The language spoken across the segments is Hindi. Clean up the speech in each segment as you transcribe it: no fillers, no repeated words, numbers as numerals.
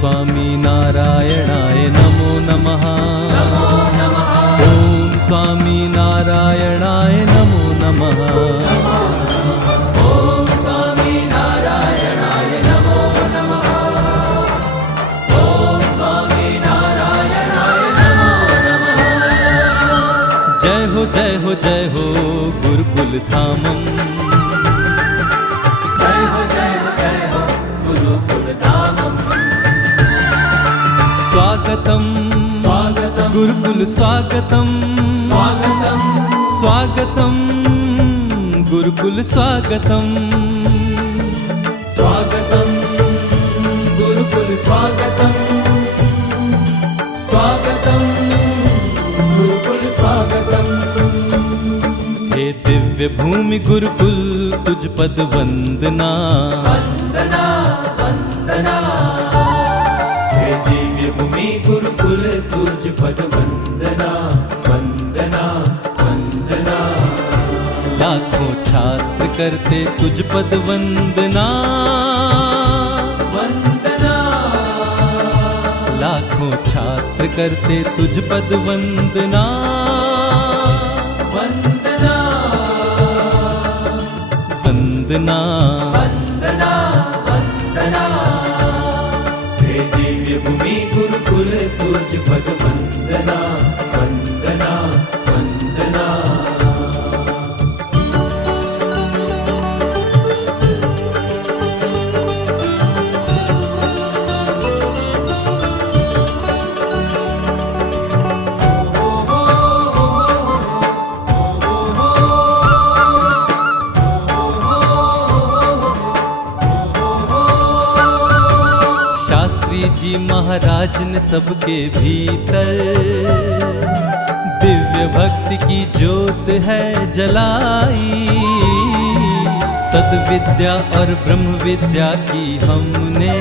स्वामी नारायणाय नमो नमः। ओम स्वामी नारायणाय नमो नमः। ओम स्वामी नारायणाय नमो नमः। ओम स्वामी नारायणाय नमो नमः। जय हो जय हो जय हो गुरुकुल धामम। जय हो जय हो जय हो गुरुकुल धामम। स्वागतम स्वागतम गुरुकुल स्वागतम। स्वागतम स्वागतम गुरुकुल स्वागतम। स्वागतम गुरुकुल स्वागतम। स्वागतम गुरुकुल स्वागतम। हे दिव्य भूमि गुरुकुल तुझ पद वंदना। वंदना वंदना। हे दिव्य भूमि गुरुकुल तुझ पद वंदना वंदना वंदना। लाखों छात्र करते तुझ पद वंदना। वंदना। लाखों छात्र करते तुझ पद वंदना। वंदना वंदना वंदना वंदना। हे दिव्य भूमि गुरुकुल तुझ पद वंदना वंदना वंदना। शास्त्री जी महाराज ने सबके भीतर दिव्य भक्ति की ज्योत है जलाई। सद्विद्या और ब्रह्म विद्या की हमने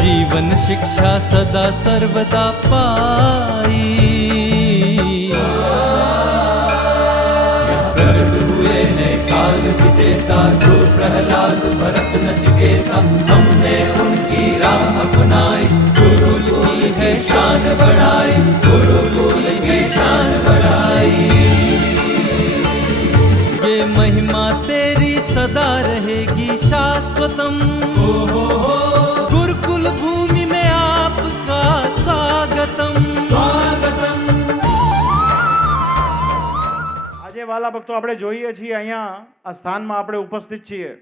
जीवन शिक्षा सदा सर्वदा पाई। प्रकट हुए हैं काल विजेता जो प्रहलाद भरत नचिकेता। हमने उनकी राह अपनाई गुरुकुल की शान बढ़ाई। गुरुकुल की शान बढ़ाई। ये महिमा तेरी सदा रहेगी शाश्वतम। गुरुकुल भूमि में आपका स्वागतम। स्वागतम। આજે વાલા ભક્તો આપણે જોઈએ છીએ અહીંયા આ સ્થાનમાં આપણે ઉપસ્થિત છીએ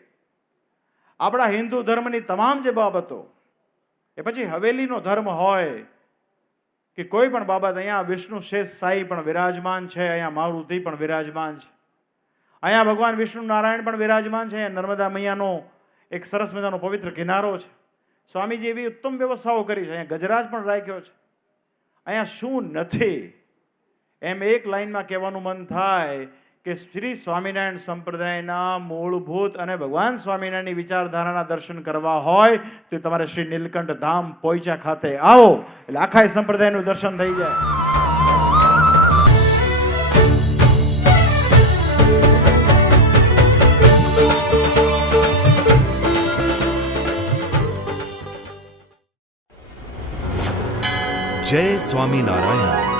આપણા હિન્દુ ધર્મની તમામ જે બાબતો એ પછી હવેલીનો ધર્મ હોય કે કોઈ પણ બાબત અહીંયા વિષ્ણુ શેષ સાઈ પણ વિરાજમાન છે, અહીંયા મારુતિ પણ વિરાજમાન છે, અહીંયા ભગવાન વિષ્ણુ નારાયણ પણ વિરાજમાન છે, અહીંયા નર્મદા મૈયાનો એક સરસ મજાનો પવિત્ર કિનારો છે. સ્વામીજી એવી ઉત્તમ વ્યવસ્થાઓ કરી છે, અહીંયા ગજરાજ પણ રાખ્યો છે. અહીંયા શું નથી એમ એક લાઈનમાં કહેવાનું મન થાય કે શ્રી સ્વામિનારાયણ સંપ્રદાયના મૂળભૂત અને ભગવાન સ્વામિનારાયણની વિચારધારાના દર્શન કરવા હોય તો તમારે શ્રી નીલકંઠ ધામ પોઈચા ખાતે આવો એટલે આખા સંપ્રદાયનું દર્શન થઈ જાય. जय स्वामी नारायण।